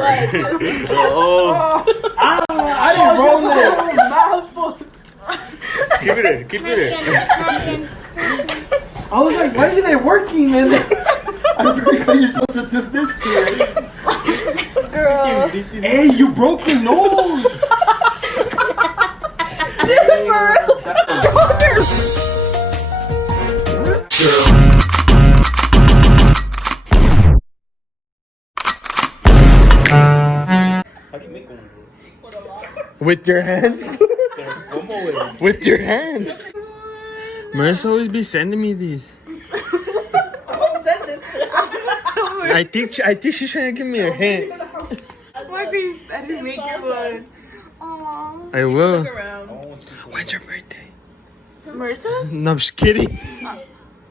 hard. Oh. I didn't roll it. Mouthful. Keep it in. Keep it in. I was like, why isn't it working, man? I forgot you're supposed to do this to it. Girl. Hey, you broke your nose. Dude, for real. How do you make one of those? With your hands? With your hands. Marissa always be sending me these. I'll send this to her. I think she's trying to give me a hint. Marky, I didn't make you one. Aww. I will. Look around. When's your birthday? Marissa's? No, I'm just kidding.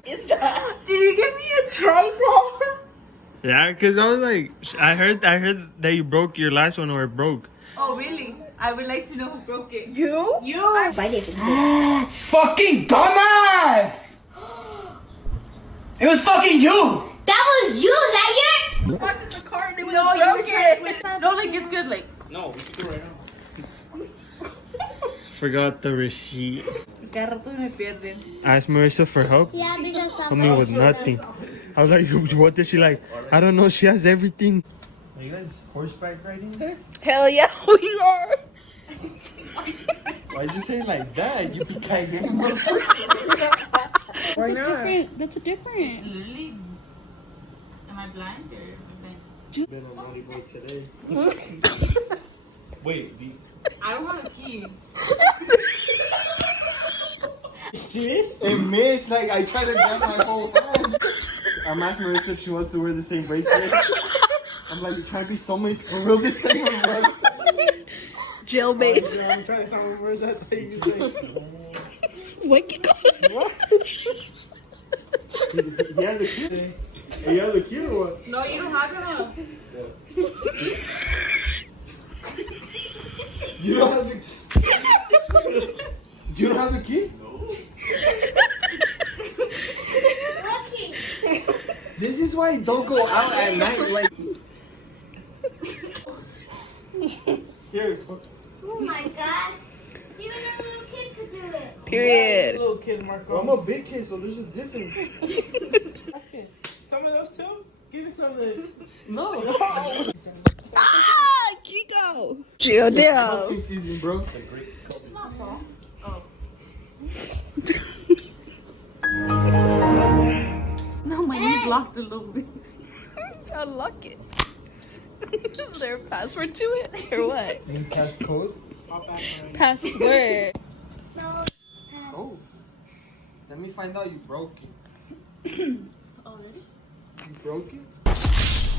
Is that? Did you give me a tripod? Yeah, cause I was like, I heard that you broke your last one, or it broke. Oh, really? I would like to know who broke it. You? You? Fucking dumbass! It was fucking you! That was you, liar! Fuck is the card? It was no, broken. No, like it's good. Like No, we can do it right now. Forgot the receipt. cada rato me pierden. Asked Marissa for help. Yeah, because Told me with nothing. I was like, what did she like? I don't know. She has everything. Are you guys horseback riding there? Hell yeah, we are. Why'd you say it like that? You be tagging. Why not? Different. That's a different. Lily, am I blind or? Been on money boy today. Wait, I don't have a key. Serious? It missed. Like I tried to get my whole hand. I'm asking Marissa if she wants to wear the same bracelet. I'm like, you're trying to be soulmates for real this time or what? Jailbait. I'm trying to sound worse. I thought you could say. What? What? He has a key. He has a key or what? No, you don't have one. You don't have the key? You don't have the key? No. This is why I don't go out at night. Like. Here. Oh my gosh. Even a little kid could do it. Period. Little kid, Marco. I'm a big kid, so there's a difference. Some of those too? Give me some of this. No. Ah, Kiko. Chill down. Coffee season, bro. It's not fall. Oh. No, my knee's locked a little bit. Unlock it. Is there a password to it or what? You pass code? Password. Oh. Let me find out you broke it. Oh, this. You broke it?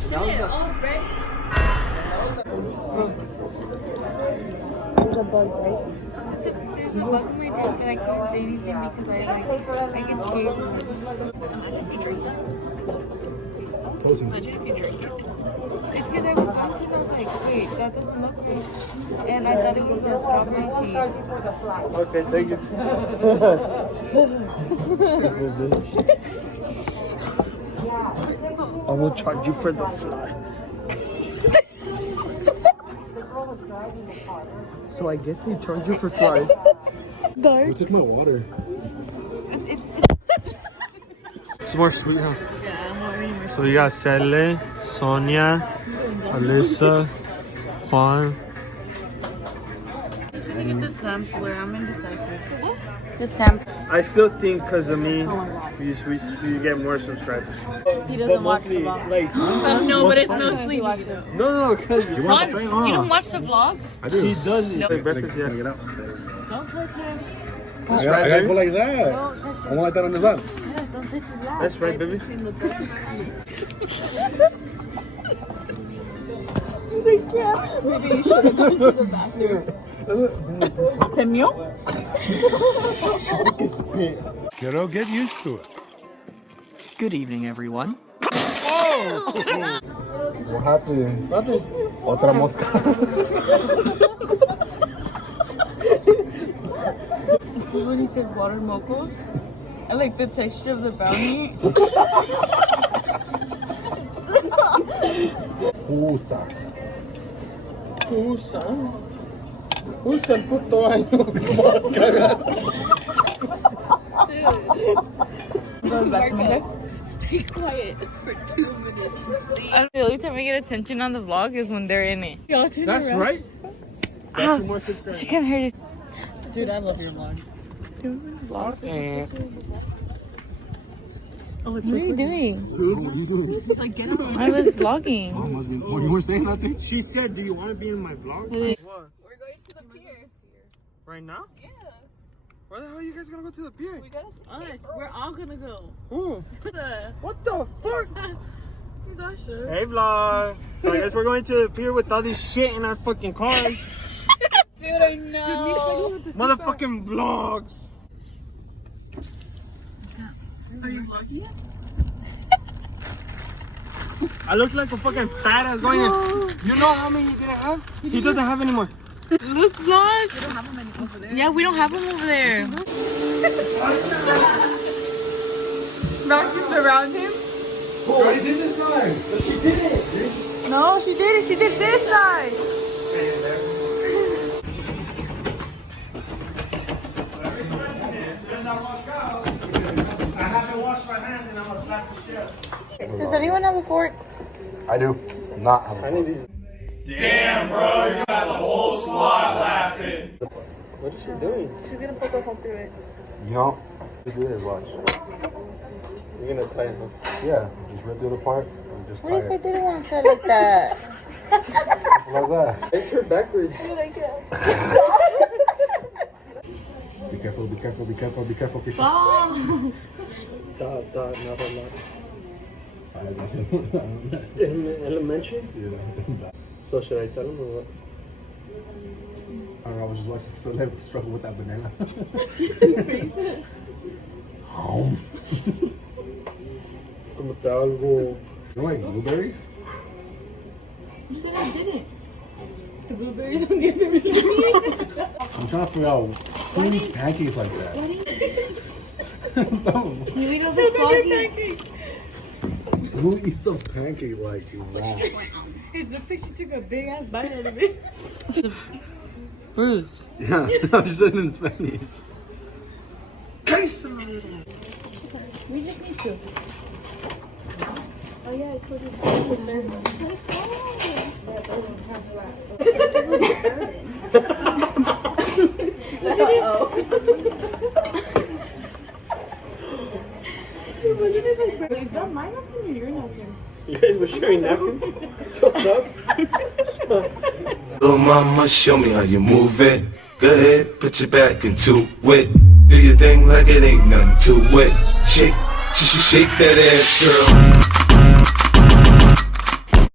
Isn't it already? There's a bug, right? There's a bug in my drink and I couldn't say anything because I get scared. Imagine if you drink it. It's because I was watching and I was like, wait, that doesn't look good. And I thought it was a strawberry seed. Okay, thank you. Stupid bitch. I will charge you for the fly. So I guess they charge you for flies. Who took my water? It's more sweet, huh? Yeah, I'm already more. So we got Sele, Sonia, Alyssa, Juan. I'm just gonna get the sampler. I'm indecisive. The sampler. I still think because of me, we get more subscribers. He doesn't watch the vlogs. Like, No, but it's mostly. no, because You don't watch the vlogs? I do. he doesn't. No. Breakfast, Can I yeah. get out? Don't touch him. I gotta go like that. Don't touch I him. want like that on his lap. Yeah, don't touch his lap. That's right, baby. Maybe you should have gone to the bathroom. Semyo? Kiddo, get used to it. Good evening, everyone. What happened? Otra mosca. See when he said water mocos? I like the texture of the brownie. Pusa. Usa el puto baño. Stay quiet for 2 minutes, please. The only time I get attention on the vlog is when they're in it. That's right. She can't hear it. Dude, I love your vlogs. What are you doing? What are you doing? Like, get on. I was vlogging. Oh, you weren't saying nothing? She said, do you want to be in my vlog? What? We're going to the pier. Right now? Yeah. Where the hell are you guys gonna go to the pier? We gotta see. We're all gonna go. Who? What the fuck? He's all sure. Hey vlog. So I guess we're going to the pier with all this shit in our fucking cars. Dude, I know. Motherfucking vlogs. Are you vlogging? I look like a fucking fat ass going in. You know how many he didn't have? He doesn't have anymore. Look, vlog. We don't have them over there. Yeah, we don't have them over there. Round around him? Oh, I did this time. But she did it. No, she did it. She did this side. I haven't washed my hands and I'm gonna slap the shit. Does anyone have a fork? I do not have a phone. Damn, bro, you got the whole squad laughing. What is she doing? She's gonna poke a hole through it. You know, just do this, watch. You're gonna tie it up. Yeah, just rip through the part and just What tie if I it. didn't want to say like that? How's that? It's her backwards. Be careful, be careful, be careful, be careful. Be careful. Oh. Not a lot. In elementary? Yeah. So should I tell him or what? I don't know, I was just watching Celeb struggle with that banana. Como te algo. You know, like blueberries? You said I didn't. The blueberries on the other end. I'm trying to figure out who eats pancakes like that. No. You eat all the soggy. Who eats a pancake like that? It looks like she took a big ass bite out of it. Bruce. Yeah, I'm just saying in Spanish. We just need to. Oh yeah, I told you. Is that my napkin or your napkin? You guys were sharing napkins? What's up? Little mama, show me how you move it. Go ahead, put your back into it. Do your thing like it ain't nothing to it. Shake that ass, girl.